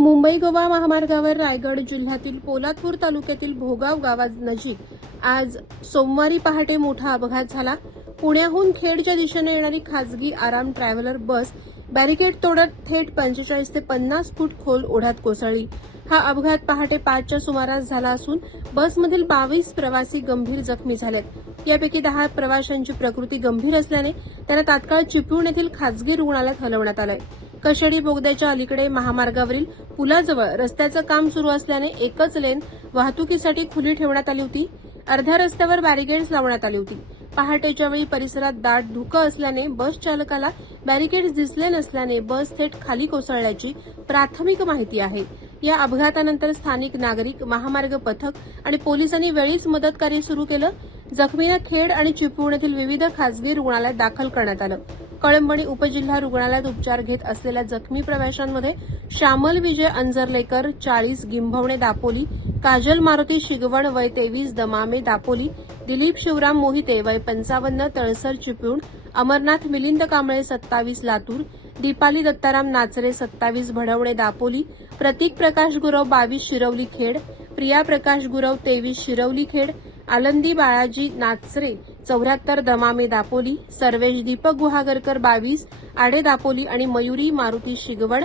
मुंबई गोवा महामार्गावर रायगड जिल्ह्यातील पोलादपूर तालुक्यातील भोगाव गावानजीक आज सोमवारी पहाटे मोठा अपघात झाला. पुण्याहून खेडच्या दिशेने येणारी खासगी आराम ट्रॅव्हलर बस बॅरिकेड तोडत थेट पंचेचाळीस ते पन्नास फूट खोल ओढ्यात कोसळली. हा अपघात पहाटे पाचच्या सुमारास झाला असून बसमधील बावीस प्रवासी गंभीर जखमी झालेत. यापैकी दहा प्रवाशांची प्रकृती गंभीर असल्याने त्यांना तात्काळ चिपळूण येथील खासगी रुग्णालयात हलवण्यात आलंय. कशेडी बोगद्याच्या अलीकडे महामार्गावरील पुलाजवळ रस्त्याचं काम सुरू असल्याने एकच लेन वाहतुकीसाठी खुली ठेवण्यात आली होती. अर्ध्या रस्त्यावर बॅरिकेड्स लावण्यात आली होती. पहाटेच्या वेळी परिसरात दाट धुकं असल्याने बस चालकाला बॅरिकेड्स दिसले नसल्याने बस थेट खाली कोसळल्याची प्राथमिक माहिती आहे. या अपघातानंतर स्थानिक नागरिक महामार्ग पथक आणि पोलिसांनी वेळीच मदत कार्य सुरू केलं. जखमींना खेड आणि चिपळूण येथील विविध खासगी रुग्णालयात दाखल करण्यात आलं. कळंबणी उपजिल्हा रुग्णालयात उपचार घेत असलेल्या जखमी प्रवाशांमध्ये श्यामल विजय अंजरलेकर चाळीस गिंभवणे दापोली काजल मारुती शिगवण वय तेवीस दमामे दापोली दिलीप शिवराम मोहिते वय पंचावन्न तळसर चिपळूण अमरनाथ मिलिंद कांबळे सत्तावीस लातूर दीपाली दत्ताराम नाचरे सत्तावीस भडवणे दापोली प्रतीक प्रकाश गुरव बावीस शिरवली खेड प्रिया प्रकाश गुरव तेवीस शिरवली खेड आलंदी बाळाजी नाचरे चौऱ्याहत्तर दमामे दापोली सर्वेश दीपक गुहागरकर बावीस आडे दापोली आणि मयुरी मारुती शिगवड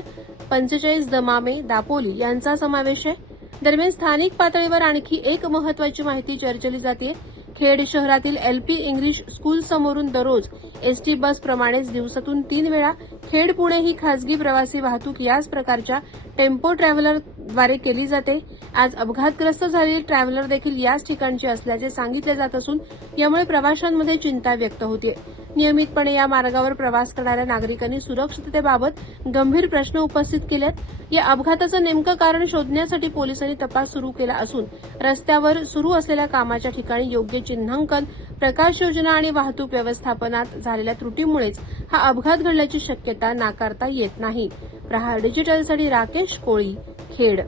पंचेचाळीस दमामे दापोली यांचा समावेश आहे. दरम्यान स्थानिक पातळीवर आणखी एक महत्वाची माहिती चर्चली जाते खेड शहरातील एलपी इंग्लिश स्कूल समोरून दररोज एसटी बस प्रमाणेच दिवसातून तीन वेळा खेड पुणे ही खासगी प्रवासी वाहतूक याच प्रकारच्या टेम्पो ट्रॅव्हलरद्वारे केली जाते. आज अपघातग्रस्त झालेली ट्रॅव्हलर देखील याच ठिकाणची असल्याचे सांगितले जात असून यामुळे प्रवाशांमध्ये चिंता व्यक्त होते नियमितपणे या मार्गावर प्रवास करणाऱ्या नागरिकांनी सुरक्षिततेबाबत गंभीर प्रश्न उपस्थित केलेत. या अपघाताचं नेमकं कारण शोधण्यासाठी पोलिसांनी तपास सुरू केला असून रस्त्यावर सुरू असलेल्या कामाच्या ठिकाणी योग्य चिन्हांकन प्रकाश योजना आणि वाहतूक व्यवस्थापनात झालेल्या त्रुटीमुळेच हा अपघात घडल्याची शक्यता नाकारता येत नाही. प्रहार डिजिटलसाठी राकेश कोळी खेड.